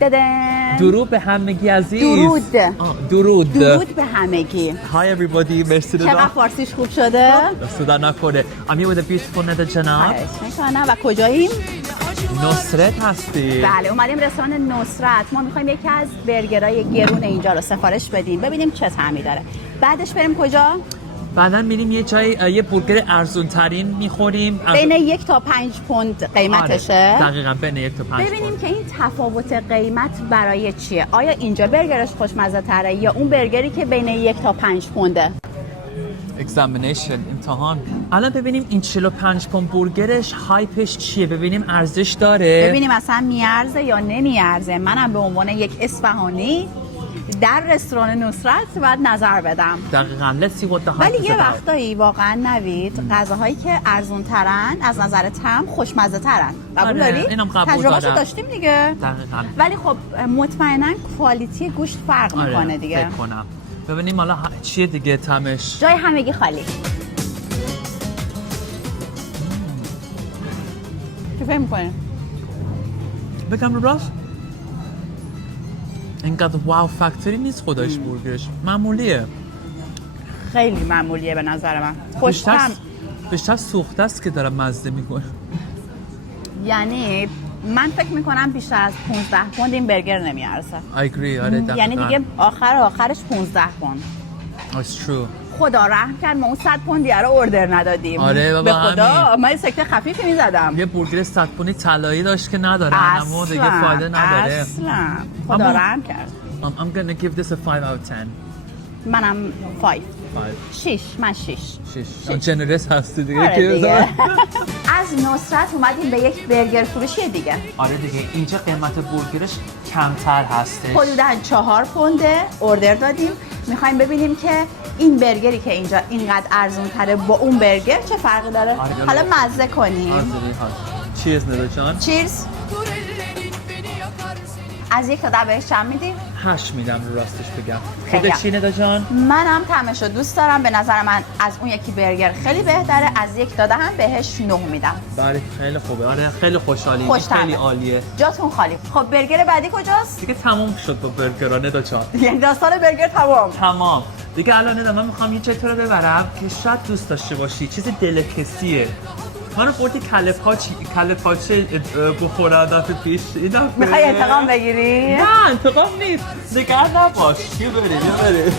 ددن. درود به همگی عزیز. درود به همگی. Hi everybody. مرسی چقدر فارسیش خوب شده؟ صدا نکنه. I'm here with a beautiful ندا جناب. میکنم و کجاییم؟ نصرت هستی. بله اومدیم رستوران نصرت. ما میخوایم یکی از برگرهای گرون اینجا رو سفارش بدیم ببینیم چه طعمی داره. بعدش بریم کجا؟ بعدا میریم یه جای یه برگر ارزون ترین میخوریم بین 1 تا 5 پوند قیمتشه. دقیقاً بین 1 تا 5 ببینیم که این تفاوت قیمت برای چیه. آیا اینجا برگرش خوشمزه تره یا اون برگری که بین 1 تا 5 پونده؟ examination امتحان. الان ببینیم این 45 پوند برگرش هایپش چیه، ببینیم ارزش داره، ببینیم اصلا میارزه یا نمیارزه. منم به عنوان یک اصفهانی در رستوران نصرت باید نظر بدم. دقیقاً. let's see what the hype ولی is یه about. وقتایی واقعا نوید غذاهایی که ارزون ترن از نظر طعم خوشمزه ترن. قبول داری؟ اینم قبول تجربهشو دارم. داشتیم دیگه. دقیقاً. ولی خب مطمئنا کوالیتی گوشت فرق میکنه دیگه. فکر کنم. ببینیم حالا چیه دیگه طعمش. جای همگی خالی. چه فکر می‌کنی؟ بگم رو راست اینقدر واو فکتوری نیست خودش برگرش، معمولیه. خیلی معمولیه به نظر من. خوش‌طعم. بیشتر سوخته است که داره مزه میکنه. یعنی من فکر میکنم بیشتر از 15 پوند این برگر نمیارزه. I agree. آره دقیقاً. یعنی دیگه آخرش 15 پوند. It's true. خدا رحم کرد ما اون 100 پوند رو اوردر ندادیم. آره بابا به خدا همین. من سکته خفیفی میزدم. یه برگر 100 پوندی طلایی داشت که نداره، اما دیگه فایده نداره. اصلا خدا رحم کرد. I'm gonna give this a 5 out of 10. منم 5. 5. 6. من 6. 6. جنرس هستی دیگه. آره که دیگه. بذار. از نصرت اومدیم به یک برگر فروشی دیگه. آره دیگه اینجا قیمت برگرش کمتر هستش. حدوداً 4 پونده اوردر دادیم. میخوایم ببینیم که این برگری که اینجا اینقدر ارزون تره با اون برگر چه فرقی داره. حالا مزه کنیم. چیرز ندا جان. چیرز. از 1 تا 10 بهش چند میدیم؟ 8 میدم رو راستش بگم. خیلی. خودت چی ندا جان؟ منم طعمش رو دوست دارم. به نظر من از اون یکی برگر خیلی بهتره. از 1 تا 10 هم بهش 9 میدم. بله خیلی خوبه. آره خیلی خوشحالیم. خوش‌طعمه. خیلی عالیه. جاتون خالی. خب برگر بعدی کجاست؟ دیگه تموم شد با برگرها ندا جان. یعنی داستان برگر تمام. دیگه الان ندا من میخوام یه چیزی تو رو ببرم که شاید دوست داشته باشی. چیز دلکسیه. ما رو بردی کله پاچه بخورم دفعه پیش. این دفعه میخوای انتقام بگیری؟ نه انتقام نیست. نگران نباش. بیا بریم.